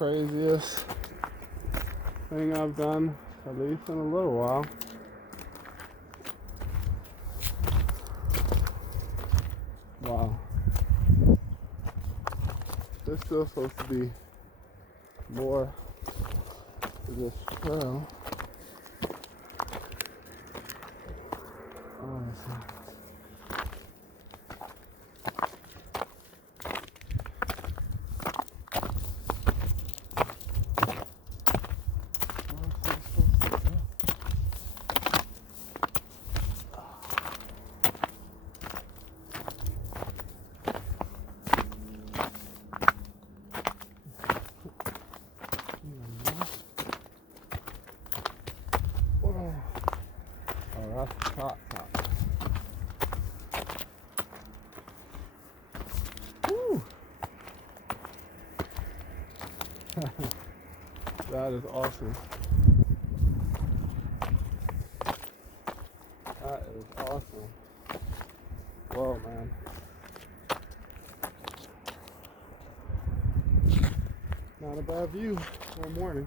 craziest thing I've done, at least in a little while. Wow. There's still supposed to be more to this trail. Oh, I see. Oh, that's the top. Woo! That is awesome. That is awesome. Whoa, man. Not a bad view for a morning.